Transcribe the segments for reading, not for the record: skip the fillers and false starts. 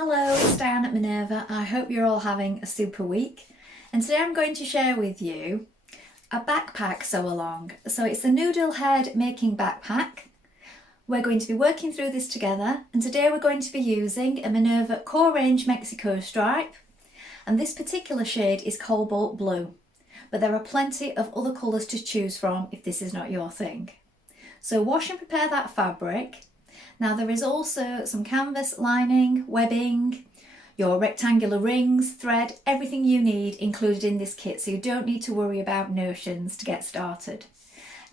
Hello, it's Dianne at Minerva. I hope you're all having a super week. And today I'm going to share with you a backpack sew along. So it's a Noodlehead making backpack. We're going to be working through this together, and today we're going to be using a Minerva Core Range Mexico stripe. And this particular shade is cobalt blue, but there are plenty of other colours to choose from if this is not your thing. So wash and prepare that fabric. Now there is also some canvas, lining, webbing, your rectangular rings, thread, everything you need included in this kit, so you don't need to worry about notions to get started.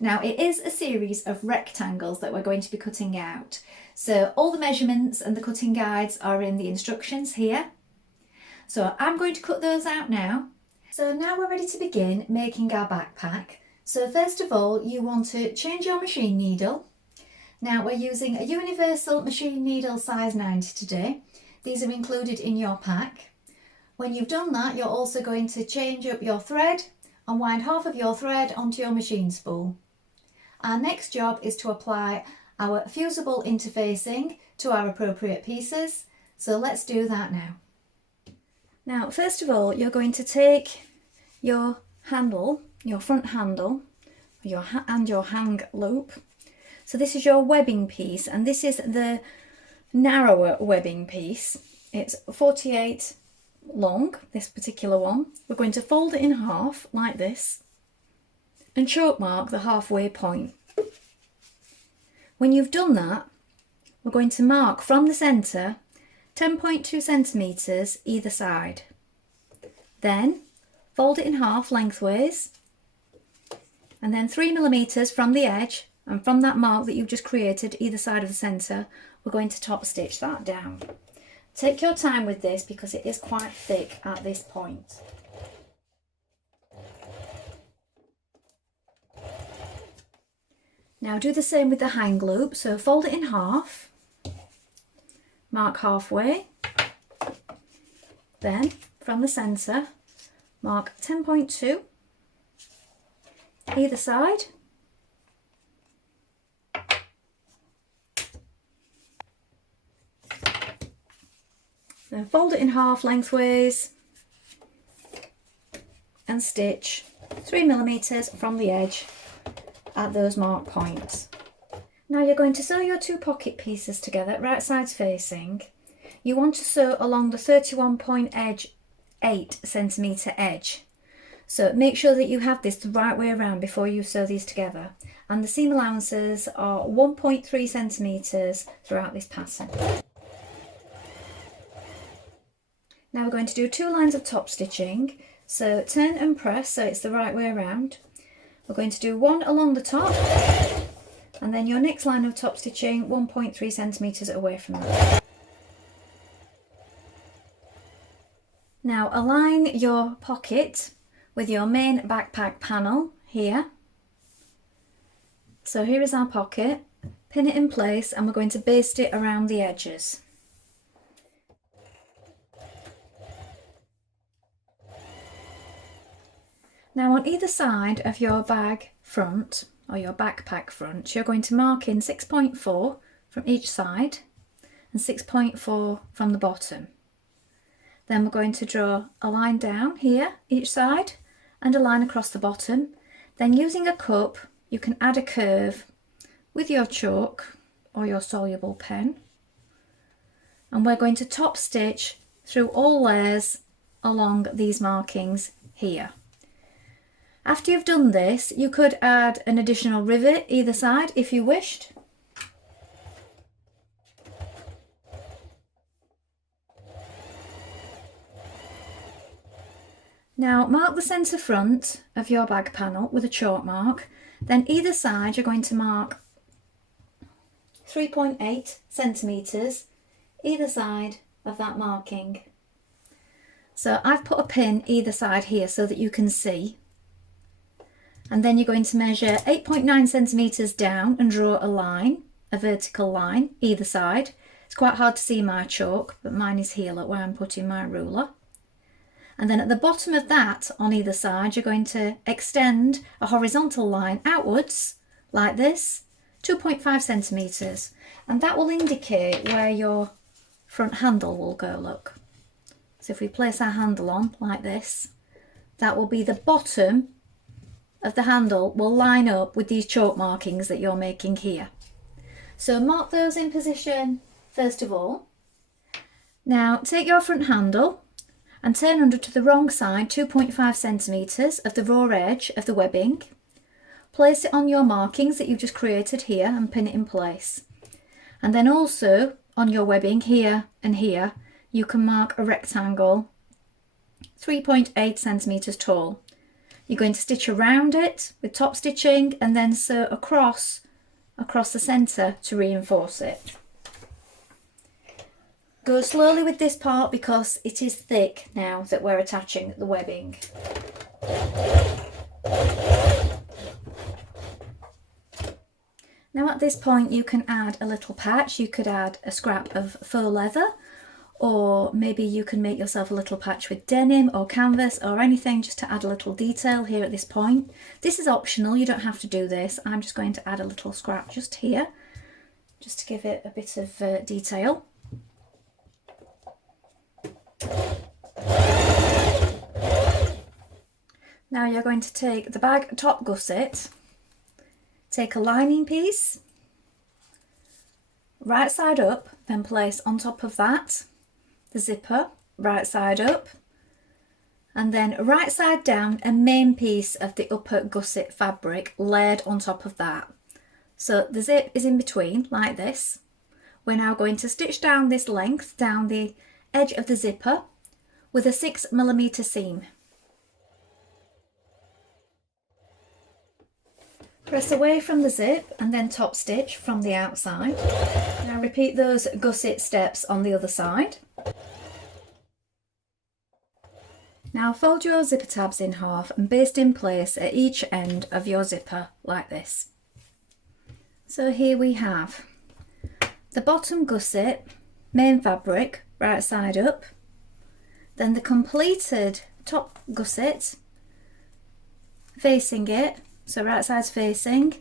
Now it is a series of rectangles that we're going to be cutting out. So all the measurements and the cutting guides are in the instructions here. So I'm going to cut those out now. So now we're ready to begin making our backpack. So first of all, you want to change your machine needle. Now we're using a universal machine needle size 90 today. These are included in your pack. When you've done that, you're also going to change up your thread and wind half of your thread onto your machine spool. Our next job is to apply our fusible interfacing to our appropriate pieces. So let's do that now. Now, first of all, you're going to take your handle, your front handle, and your hang loop. So this is your webbing piece, and this is the narrower webbing piece. It's 48 long, this particular one. We're going to fold it in half like this and chalk mark the halfway point. When you've done that, we're going to mark from the centre 10.2 centimetres either side. Then fold it in half lengthways, and then 3 millimetres from the edge. And from that mark that you've just created either side of the centre, we're going to top stitch that down. Take your time with this because it is quite thick at this point. Now do the same with the hang loop. So fold it in half, mark halfway, then from the centre, mark 10.2 either side. Then fold it in half lengthways and stitch 3 millimetres from the edge at those marked points. Now you're going to sew your two pocket pieces together, right sides facing. You want to sew along the 31.8 centimetre edge. So make sure that you have this the right way around before you sew these together. And the seam allowances are 1.3 centimetres throughout this pattern. Now we're going to do 2 lines of top stitching, so turn and press so it's the right way around. We're going to do 1 along the top, and then your next line of top stitching 1.3 centimetres away from that. Now align your pocket with your main backpack panel here. So here is our pocket, pin it in place, and we're going to baste it around the edges. Now on either side of your bag front, or your backpack front, you're going to mark in 6.4 from each side and 6.4 from the bottom. Then we're going to draw a line down here each side and a line across the bottom. Then using a cup, you can add a curve with your chalk or your soluble pen. And we're going to top stitch through all layers along these markings here. After you've done this, you could add an additional rivet either side if you wished. Now mark the centre front of your bag panel with a chalk mark, then either side you're going to mark 3.8 centimetres either side of that marking. So I've put a pin either side here so that you can see. And then you're going to measure 8.9 centimetres down and draw a line, a vertical line, either side. It's quite hard to see my chalk, but mine is here, look where I'm putting my ruler. And then at the bottom of that, on either side, you're going to extend a horizontal line outwards, like this, 2.5 centimetres. And that will indicate where your front handle will go, look. So if we place our handle on like this, that will be the bottom of the handle will line up with these chalk markings that you're making here. So mark those in position first of all. Now take your front handle and turn under to the wrong side 2.5 centimetres of the raw edge of the webbing. Place it on your markings that you've just created here and pin it in place. And then also on your webbing here and here, you can mark a rectangle 3.8 centimetres tall. You're going to stitch around it with top stitching and then sew across the centre to reinforce it. Go slowly with this part because it is thick now that we're attaching the webbing. Now at this point you can add a little patch. You could add a scrap of faux leather, or maybe you can make yourself a little patch with denim or canvas or anything just to add a little detail here at this point. This is optional, you don't have to do this. I'm just going to add a little scrap just here, just to give it a bit of detail. Now you're going to take the bag top gusset, take a lining piece, right side up, then place on top of that the zipper, right side up, and then right side down a main piece of the upper gusset fabric layered on top of that. So the zip is in between like this. We're now going to stitch down this length down the edge of the zipper with a 6mm seam. Press away from the zip and then top stitch from the outside. Now repeat those gusset steps on the other side. Now fold your zipper tabs in half and baste in place at each end of your zipper like this. So here we have the bottom gusset, main fabric, right side up, then the completed top gusset facing it, so right side's facing,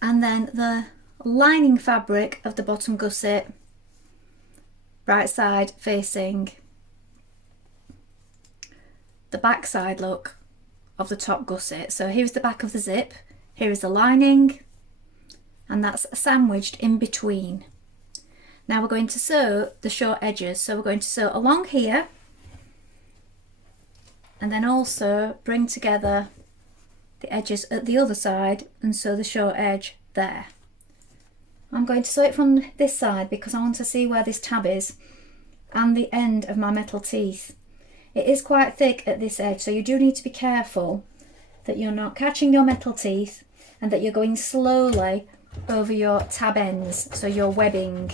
and then the lining fabric of the bottom gusset, right side facing the back side look of the top gusset. So here's the back of the zip, here is the lining, and that's sandwiched in between. Now we're going to sew the short edges, so we're going to sew along here and then also bring together the edges at the other side and sew the short edge there. I'm going to sew it from this side because I want to see where this tab is and the end of my metal teeth. It is quite thick at this edge, so you do need to be careful that you're not catching your metal teeth and that you're going slowly over your tab ends, so you're webbing.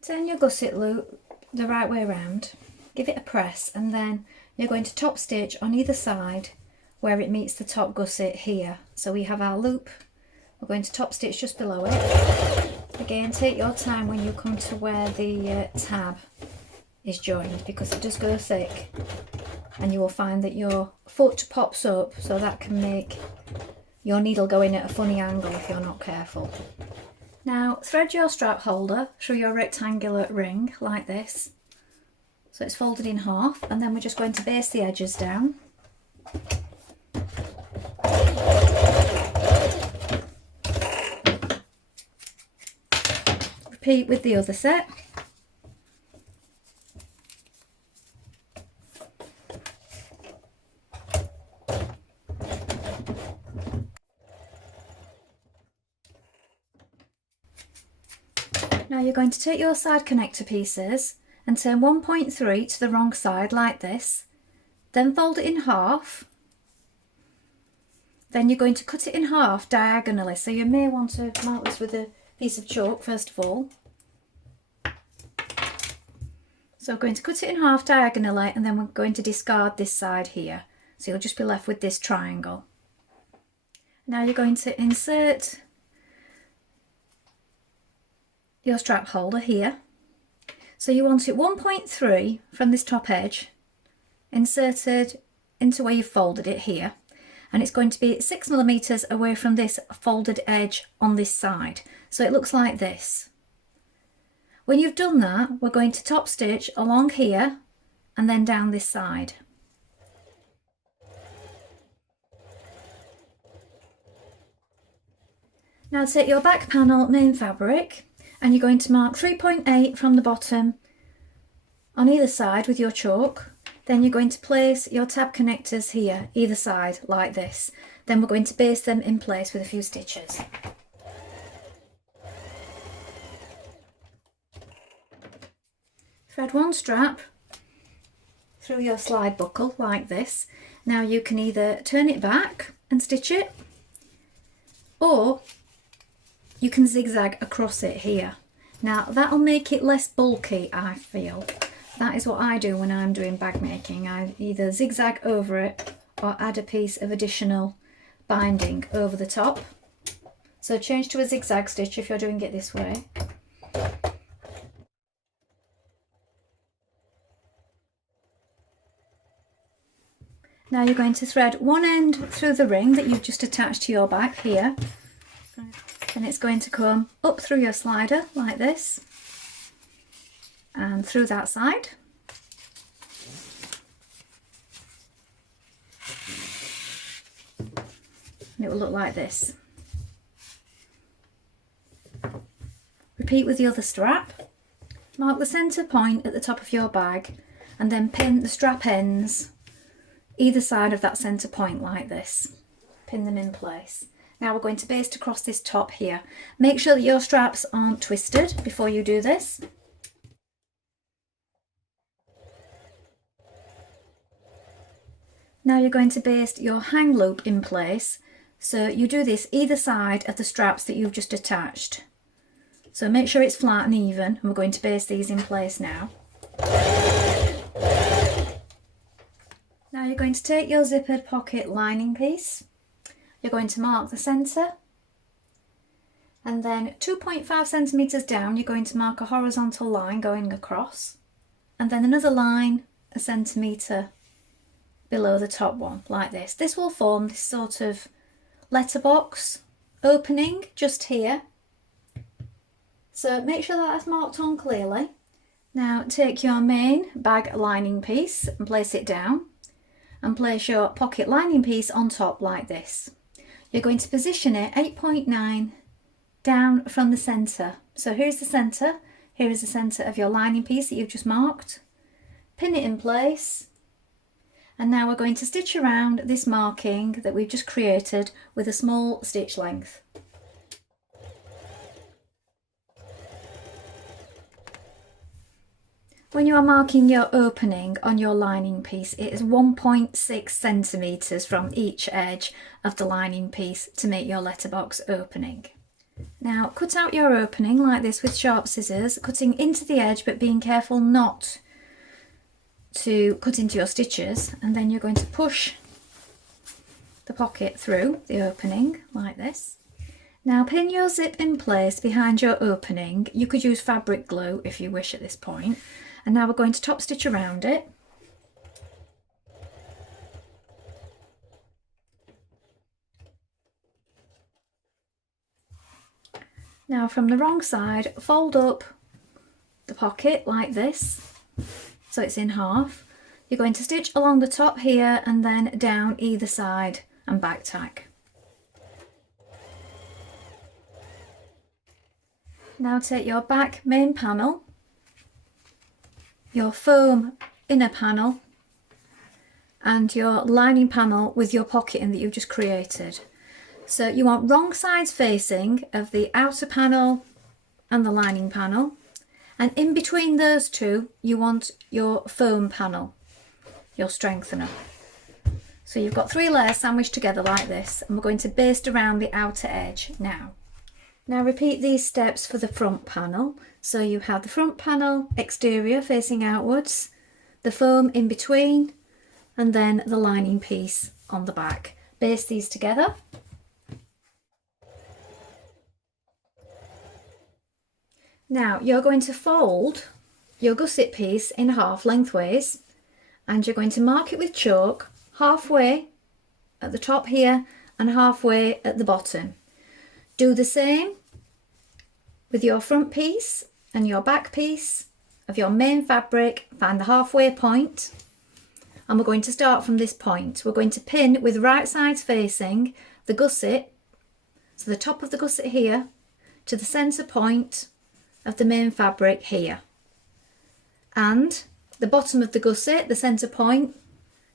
Turn your gusset loop the right way around, give it a press, and then you're going to top stitch on either side where it meets the top gusset here. So we have our loop, we're going to top stitch just below it. Again, take your time when you come to where the tab is joined because it does go thick, and you will find that your foot pops up, so that can make your needle go in at a funny angle if you're not careful. Now thread your strap holder through your rectangular ring like this. So it's folded in half, and then we're just going to baste the edges down. Repeat with the other set. Now you're going to take your side connector pieces and turn 1.3 to the wrong side like this, then fold it in half. Then you're going to cut it in half diagonally, so you may want to mark this with a piece of chalk first of all. So we're going to cut it in half diagonally, and then we're going to discard this side here, so you'll just be left with this triangle. Now you're going to insert your strap holder here. So you want it 1.3 from this top edge inserted into where you folded it here, and it's going to be 6mm away from this folded edge on this side, so it looks like this. When you've done that, we're going to top stitch along here and then down this side. Now take your back panel main fabric and you're going to mark 3.8 from the bottom on either side with your chalk. Then you're going to place your tab connectors here, either side, like this. Then we're going to baste them in place with a few stitches. Thread one strap through your slide buckle like this. Now you can either turn it back and stitch it, or you can zigzag across it here. Now that'll make it less bulky, I feel. That is what I do when I'm doing bag making. I either zigzag over it or add a piece of additional binding over the top. So change to a zigzag stitch if you're doing it this way. Now you're going to thread one end through the ring that you've just attached to your bag here. And it's going to come up through your slider like this and through that side. And it will look like this. Repeat with the other strap. Mark the centre point at the top of your bag and then pin the strap ends either side of that centre point like this. Pin them in place. Now we're going to baste across this top here. Make sure that your straps aren't twisted before you do this. Now you're going to baste your hang loop in place. So you do this either side of the straps that you've just attached. So make sure it's flat and even, and we're going to baste these in place now. Now you're going to take your zippered pocket lining piece. You're going to mark the centre, and then 2.5 centimetres down you're going to mark a horizontal line going across, and then another line a centimetre below the top one like this. This will form this sort of letterbox opening just here. So make sure that that's marked on clearly. Now take your main bag lining piece and place it down, and place your pocket lining piece on top like this. You're going to position it 8.9 down from the centre. So here's the centre, here is the centre of your lining piece that you've just marked. Pin it in place, and now we're going to stitch around this marking that we've just created with a small stitch length. When you are marking your opening on your lining piece, it is 1.6 centimetres from each edge of the lining piece to make your letterbox opening. Now cut out your opening like this with sharp scissors, cutting into the edge but being careful not to cut into your stitches, and then you're going to push the pocket through the opening like this. Now pin your zip in place behind your opening. You could use fabric glue if you wish at this point. And now we're going to top stitch around it. Now from the wrong side, fold up the pocket like this, so it's in half. You're going to stitch along the top here and then down either side and back tack. Now take your back main panel, your foam inner panel, and your lining panel with your pocket in that you've just created. So you want wrong sides facing of the outer panel and the lining panel, and in between those two you want your foam panel, your strengthener. So you've got 3 layers sandwiched together like this, and we're going to baste around the outer edge now. Now repeat these steps for the front panel. So you have the front panel exterior facing outwards, the foam in between, and then the lining piece on the back. Baste these together. Now you're going to fold your gusset piece in half lengthways, and you're going to mark it with chalk halfway at the top here and halfway at the bottom. Do the same with your front piece, and your back piece of your main fabric, find the halfway point, and we're going to start from this point. We're going to pin with right sides facing the gusset, so the top of the gusset here, to the centre point of the main fabric here, and the bottom of the gusset, the centre point,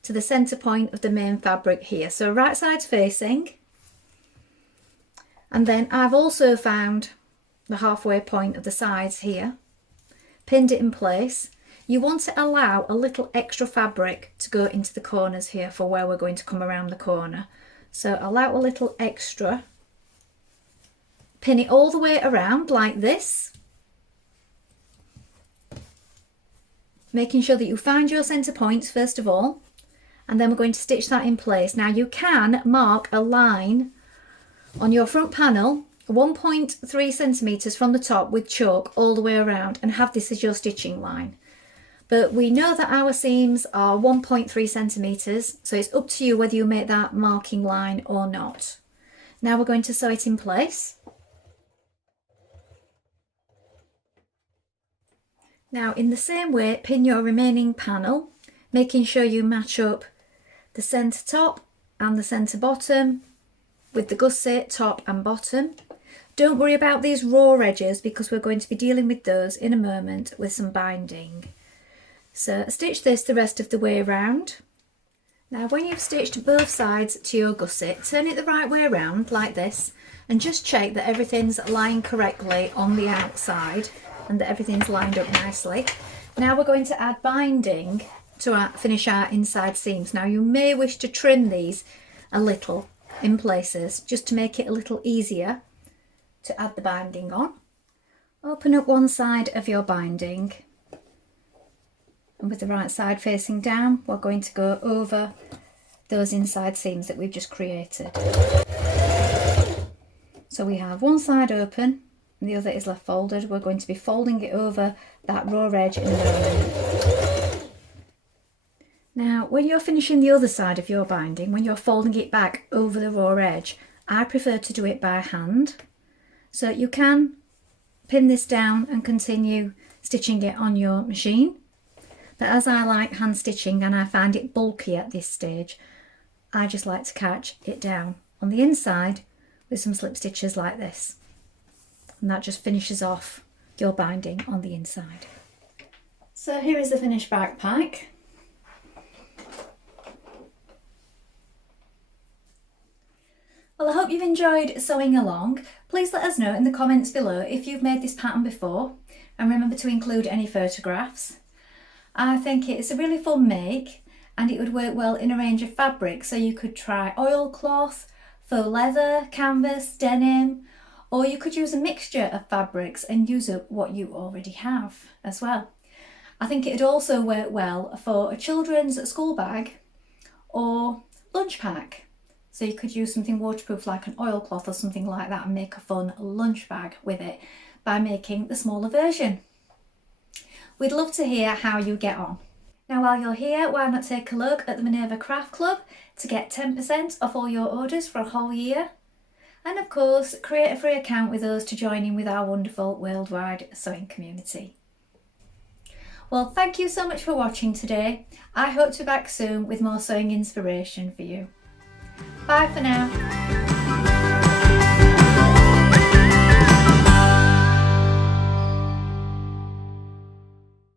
to the centre point of the main fabric here. So right sides facing, and then I've also found the halfway point of the sides here, pinned it in place. You want to allow a little extra fabric to go into the corners here for where we're going to come around the corner. So allow a little extra, pin it all the way around like this, making sure that you find your centre points first of all, and then we're going to stitch that in place. Now you can mark a line on your front panel 1.3 centimetres from the top with chalk all the way around and have this as your stitching line. But we know that our seams are 1.3 centimetres, so it's up to you whether you make that marking line or not. Now we're going to sew it in place. Now in the same way, pin your remaining panel, making sure you match up the centre top and the centre bottom with the gusset top and bottom. Don't worry about these raw edges because we're going to be dealing with those in a moment with some binding. So stitch this the rest of the way around. Now when you've stitched both sides to your gusset, turn it the right way around like this and just check that everything's lying correctly on the outside and that everything's lined up nicely. Now we're going to add binding to finish our inside seams. Now you may wish to trim these a little in places just to make it a little easier to add the binding on. Open up one side of your binding, and with the right side facing down, we're going to go over those inside seams that we've just created. So we have one side open and the other is left folded. We're going to be folding it over that raw edge in a moment. Now, when you're finishing the other side of your binding, when you're folding it back over the raw edge, I prefer to do it by hand. So you can pin this down and continue stitching it on your machine. But as I like hand stitching and I find it bulky at this stage, I just like to catch it down on the inside with some slip stitches like this. And that just finishes off your binding on the inside. So here is the finished backpack. Well, I hope you've enjoyed sewing along. Please let us know in the comments below if you've made this pattern before, and remember to include any photographs. I think it's a really fun make and it would work well in a range of fabrics, so you could try oilcloth, faux leather, canvas, denim, or you could use a mixture of fabrics and use up what you already have as well. I think it would also work well for a children's school bag or lunch pack. So you could use something waterproof like an oilcloth or something like that and make a fun lunch bag with it by making the smaller version. We'd love to hear how you get on. Now while you're here, why not take a look at the Minerva Craft Club to get 10% off all your orders for a whole year? And of course, create a free account with us to join in with our wonderful worldwide sewing community. Well, thank you so much for watching today. I hope to be back soon with more sewing inspiration for you. Bye for now.